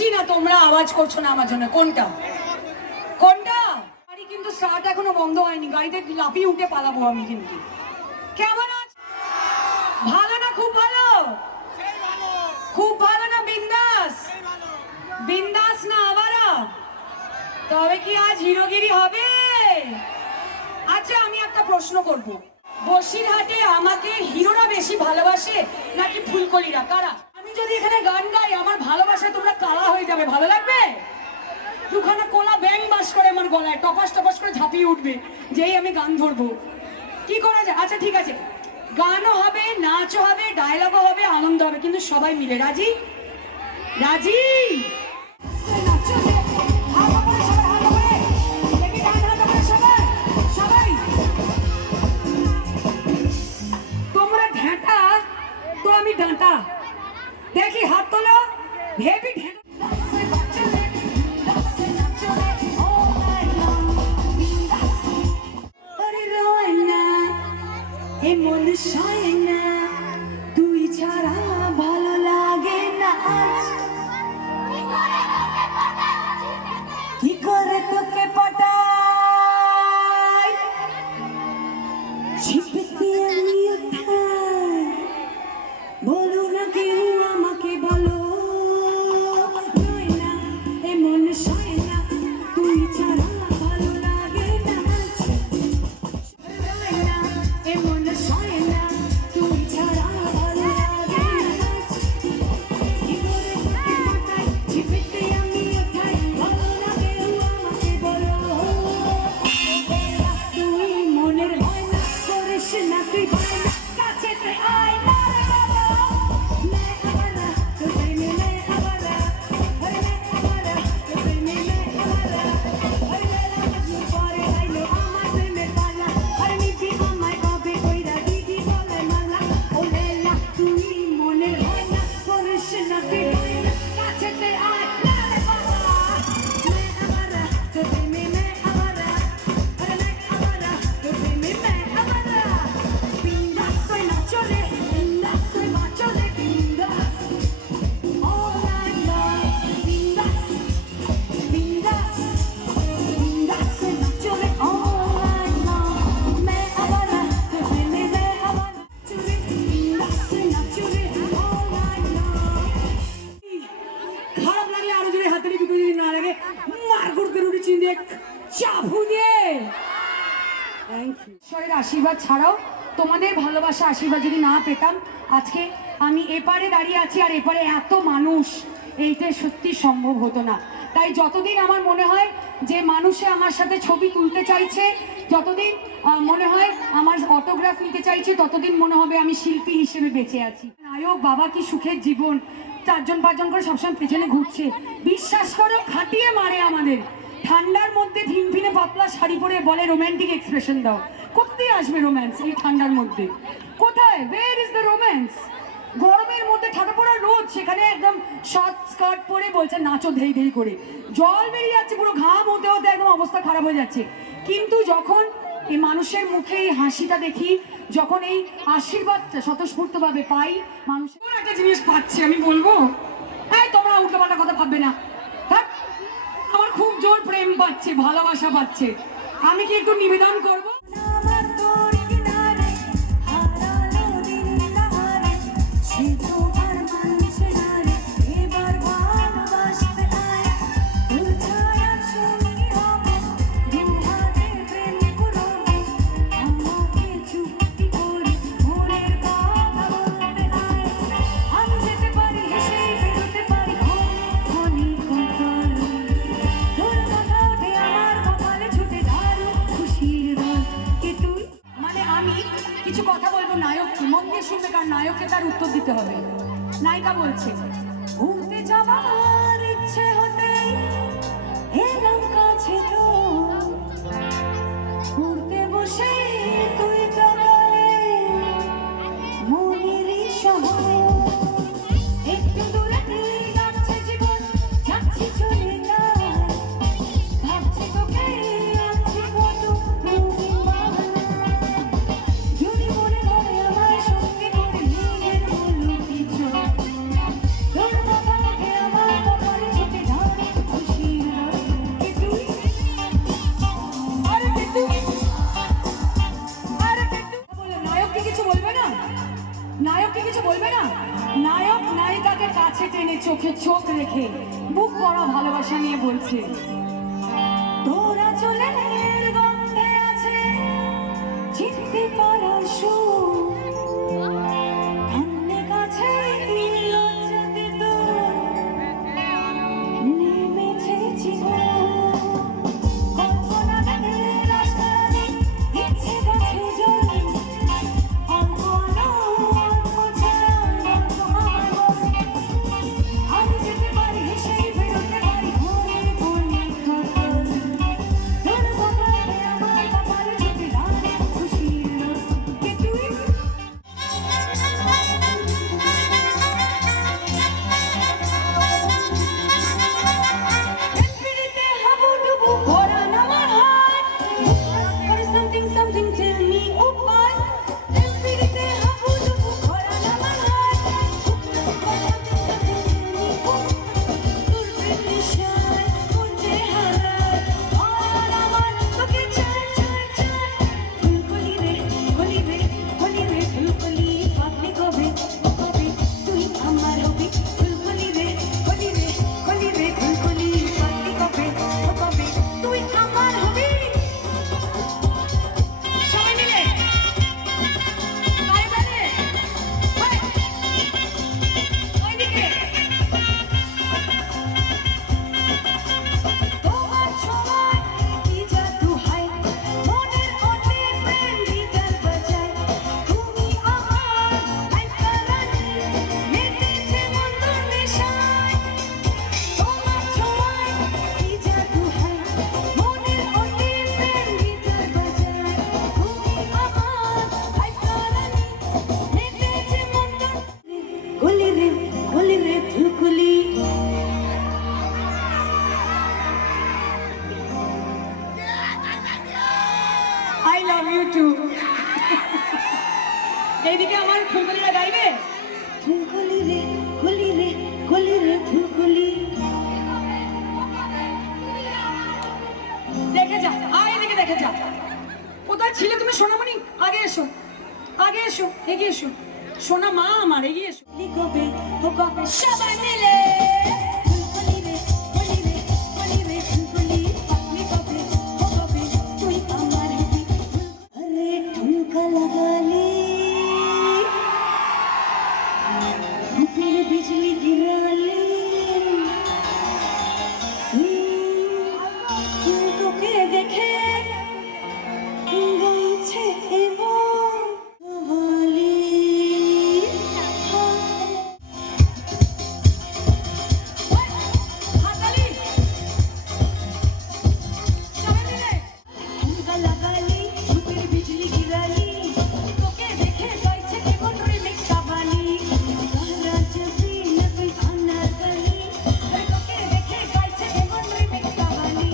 বলছি না তোমরা আওয়াজ করছো না আমার জন্য? কোনটা কোনটা? গাড়ি কিন্তু স্টার্ট এখনো বন্ধ হয়নি, গাড়িতে লাফিয়ে উঠে পালাবো আমি কিন্তু। কেমন আছো? ভালো না? খুব ভালো? খুব ভালো না? বিন্দাস? বিন্দাস না আবারা? তবে কি আজ হিরোগিরি হবে? আচ্ছা আমি একটা প্রশ্ন করব, বসিরহাটে আমাকে হিরোরা বেশি ভালোবাসে নাকি ফুলকলিরা? কারা? আমি যদি এখানে গান গাই আমার ভালোবাসায় তোমরা কালা হয়ে যাবে, ভালো লাগবে? দুখানা কোলা ব্যাং বাস করে আমার গলায় টপাস টপাস করে ঝাঁপিয়ে উঠবে যেই আমি গান ধরবো। কি করা যায়? আচ্ছা ঠিক আছে, গানও হবে, নাচও হবে, ডায়লগও হবে, আনন্দ হবে, কিন্তু সবাই মিলে। রাজি? রাজি? তোমরা ঢেঁটা তো আমি ডাঁটা, দেখি হাত তোলো। হেভি ঢেঁটা। মন সয় না তুই ছাড়া, ভালো লাগে না আজ। কি করে তোকে পটাই, ছিপতে আমি উঠাই, বলো না কেউ আমাকে বলো। নয় না এ মন সয় না তুই ছাড়া, ভালো লাগে না আজ। নয় না এ মন সয় না তুই ছাড়া, ভালো লাগে না আজ। কি করে তোকে পটাই, ছিপতে আমি উঠাই, বলো না কেউ আমাকে বলো। তুই মনের ময়না করিস না, তুই বায়না কাছেতে আয় না রে বাবা। मैं आवारा तो दिल में मैं आवारा, अरे मैं आवारा तो दिल में मैं आवारा। अरे लैला मजनू पारे लाइलो आमार प्रेमेर पाला, अरे निबी আমায় কবে কইরা দিদি বলে মালা। ও লैला তুই মনের ময়না করিস না, তুই বায়না কাছেতে আয় না রে বাবা। मैं आवारा तो दिल में मैं आवारा, अरे मैं आवारा तो दिल में मैं आवारा। बिंदास soy nacho re, बिंदास soy macho re, बिंदास all night long, बिंदास बिंदास बिंदास soy nacho re all night long। मैं आवारा तो दिल में मैं आवारा, चुरे बिंदास soy nacho re all night long। খারাপ লাগলে আরো জোরে হাতালি, দুটো যদি না লাগে মার করতে রুটি চিনিয়ে চাপু দিয়ে। Thank you. ঈশ্বরের আশীর্বাদ ছাড়াও তোমাদের ভালোবাসা আশীর্বাদ যদি না পেতাম, আজকে আমি এপারে দাঁড়িয়ে আছি আর এপারে এত মানুষ, এইটা সত্যি সম্ভব হতো না। তাই যতদিন আমার মনে হয় যে মানুষে আমার সাথে ছবি তুলতে চাইছে, যতদিন মনে হয় আমার অটোগ্রাফ নিতে চাইছে, ততদিন মনে হবে আমি শিল্পী হিসেবে বেঁচে আছি। নায়ক বাবা কি সুখের জীবন, 4জন 5জন করে সবসময় পেছনে ঘুরছে। বিশ্বাস করো খাটিয়ে মারে আমাদের। ঠান্ডার মধ্যে ফিনফিনে পাতলা শাড়ি পরে বলে রোম্যান্টিক এক্সপ্রেশন দাও। কোথায় আসবে রোম্যান্স এই ঠান্ডার মধ্যে? কোথায়? Where is the romance? গরমের মধ্যে ঠান্ডা পড়া রোদ, সেখানে একদম শর্ট স্কার্ট পরে বলছে নাচো ধেই ধেই করে, জল বেরিয়ে যাচ্ছে, পুরো ঘাম হতে হতে একদম অবস্থা খারাপ হয়ে যাচ্ছে। কিন্তু যখন এই মানুষের মুখে এই হাসিটা দেখি, যখন এই আশীর্বাদটা স্বতঃস্ফূর্তভাবে পাই, মানুষের একটা জিনিস পাচ্ছে, আমি বলবো এই তোমরা উল্টোপাল্টা কথা ভাববে না। হ্যাঁ, আমার খুব জোর প্রেম পাচ্ছে, ভালোবাসা পাচ্ছে। আমি কি একটু নিবেদন করবো? কিছু কথা বলবো নায়ককে, মন দিয়ে শুনবে, কারণ নায়ককে তার উত্তর দিতে হবে। নায়িকা বলছে, ঘুরতে যাওয়ার ইচ্ছে হতে এলাম কাছে তো, ঘুরতে বসে তুই তো বলে মনেরই শহর, একটু দূরে যাচ্ছে জীবন, যাচ্ছি চলে না, ভাবছি তোকে আছি কত যদি মনে করে আমার সঙ্গে করে নিজের বললো কিছু, তোর কথা আমার কপালে ছুটে কিছু বলবে না? নায়ক কি কিছু বলবে না? নায়ক নায়িকাকে কাছে টেনে চোখে চোখ রেখে বুক ভরা ভালোবাসা নিয়ে বলছে, তোরা চলে গন্ধে আছে চিনতে পারা কান্নে কাছে লজ্জাতে তোর নেমেছে জীবন কল্পনা রাস্তায় ইচ্ছে গাছে জল অল্প আলো অল্প ছায়া অল্প আলো আমি যেতে পারি সেই বেরোতে পারি ঘরে ঘরে খবর তোর বাবাকে আমার বাবার যেতে রাত খুশির কে তুই এমনিতে হাবুডুবু ভরা আমার হাত করে something something tell me উপায় এমনিতে হাবুডুবু ভরা আমার হাত করে something something tell me উপায় তোর প্রেমিশায় মনে হারায় আর আমার তোকে চাই চাই চাই ফুলকলি রে ফুলকলি পাবলি কবে কবে তুই আমার হবি ফুলকলি রে ফুলকলি পাবলি কবে কবে তুই আমার হবি সবাই মিলে বাইরে বাইরে ওইদিকে তোমার ছোঁয়ায় কি জাদু হয় মনের অনেক প্রেম গিটার বাজায় তুমি আমার লাইফ কারানি মেতেছে মন তোর নেশায় তোমার ছোঁয়ায় কি জাদু হয় মনের অনেক প্রেম গিটার বাজায় তুমি আমার লাইফ কারানি মেতেছে মন তোর কলি রে ফুলকলি I love you too. এইদিকে আমার ফুলকলিরা গাইবে ফুলকলি রে ফুলকলি দেখে যা আয় এদিকে দেখে যা কোথায় ছিলে তুমি সোনামণি আগে এসো এগিয়ে এসো সোনা মা আমার এগিয়ে এসো কবে ও কবে সবাই মিলে ফুলকলি রে ফুলকলি পাবলি কবে ও কবে তুই আমার হবি আরে ঠুমকা লাগালি ऊपर बिजली गिराली তোকে দেখে গাইছে এমন বলি হাতালি সবাই মিলে ঠুমকা লাগালি ऊपर बिजली गिराली তোকে দেখে গাইছে এমন রিমিক্স কাবালি সারা জবি না কোই আনা গলি আরে তোকে দেখে গাইছে এমন রিমিক্স কাবালি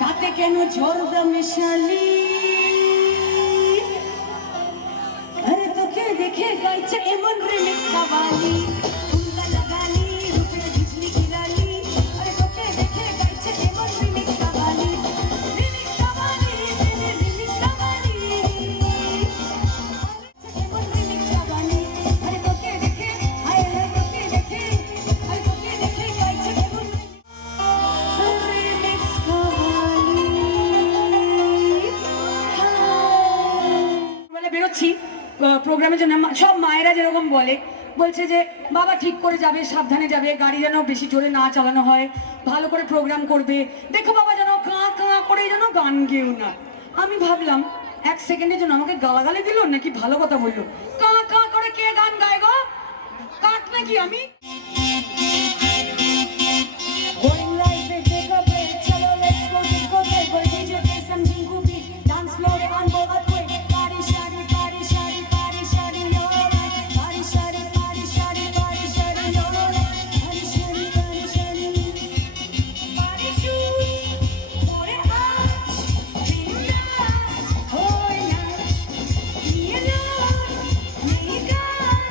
তাতে কেন ঝরদা মেশালি আরে তোকে দেখে গাইছে এমন রিমিক্স কাবালি ঠুমকা লাগালি রূপে বিজলি গিরালি আরে তোকে দেখে গাইছে এমন রিমিক্স কাবালি রিমিক্স কাবালি এমন রিমিক্স কাবালি আরে তোকে দেখে হায় হায় তোকে দেখে আরে তোকে দেখে গাইছে এমন রিমিক্স কাবালি বলে বেরোচ্ছি প্রোগ্রামের জন্য সব মায়েরা যেরকম বলছে যে বাবা ঠিক করে যাবে সাবধানে যাবে গাড়ি যেন বেশি জোরে না চালানো হয় ভালো করে প্রোগ্রাম করবে দেখো বাবা যেন কাঁ কাঁ করে যেন গান গেও না আমি ভাবলাম এক সেকেন্ডের জন্য আমাকে গালাগালি দিল নাকি ভালো কথা বললো কাঁ কাঁ করে কে গান গায় গো কাট নাকি আমি Boring life is big a break. Chalo, let's go discotheque. Boy, DJ play some jingle beat. Dance floor on board earthquake. Party, shawty, you're alright. Party, shawty, you're alright. Party, shawty. Party shoes, more arch, bindas, hoy night. Me alone, me got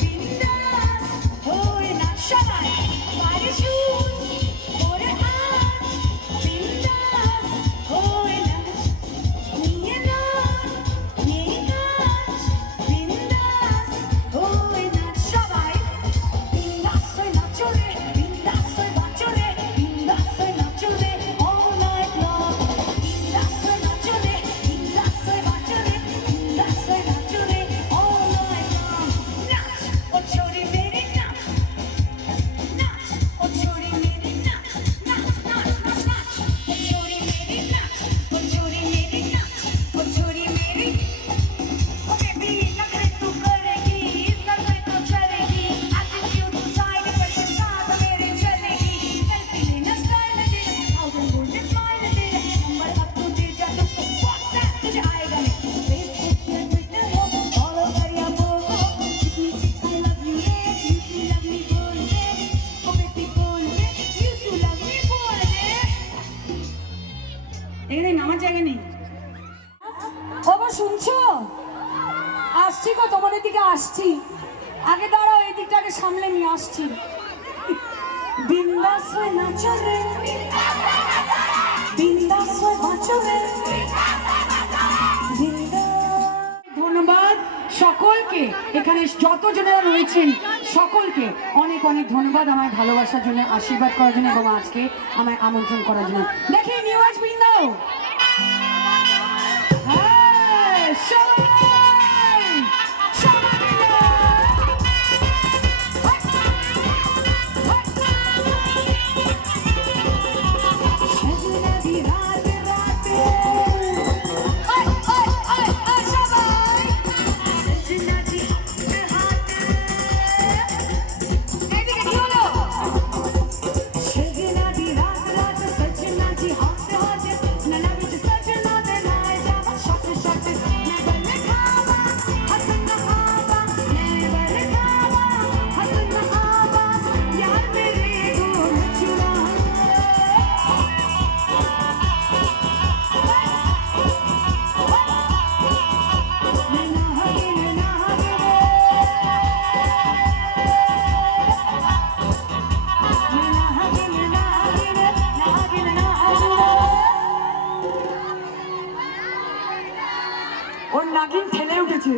bindas, hoy night. এখানে নামার জায়গা নেই। ওগো শুনছো? আসছি গো, তোমাদের দিকে আসছি। আগে দাঁড়াও, এই দিকটা আগে সামলে নিয়ে আসছি। বিন্দাস হয়ে নাচো রে, বিন্দাস হয়ে নাচো রে। ধন্যবাদ সকলকে, এখানে যত জনেরা রয়েছেন সকলকে অনেক অনেক ধন্যবাদ আমায় ভালোবাসার জন্য, আশীর্বাদ করার জন্য এবং আজকে আমায় আমন্ত্রণ করার জন্য। দেখি নিউজ বৃন্দাও, হ্যাঁ, সবাই, সবাই মিলে। সজনা দি রাত রাতে, সজনা দি হাতে, এদিকে কি হলো? সজনা দি রাত রাতে, সজনা দি হাতে হাতে, নানা বিচ সজনা দে নাই যাবা শট শট, নেবলে খাবা হাত না খাবা, নেবলে খাবা হাত না খাবা, यार मेरे दूर छुड़ा। ওর নাগিন ঠেলে উঠেছে।